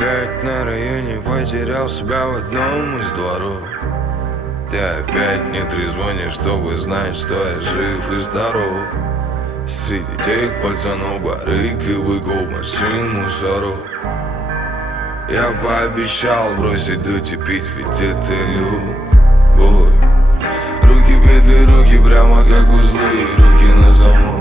опять на районе потерял себя в одном из дворов. Ты опять не трезвонишь, чтобы знать, что я жив и здоров. Среди тех пацанов барыг и быков, машин, мусоров. Я пообещал бросить дуть и пить, ведь это любовь. Руки петли, руки прямо как узлы, руки на замок.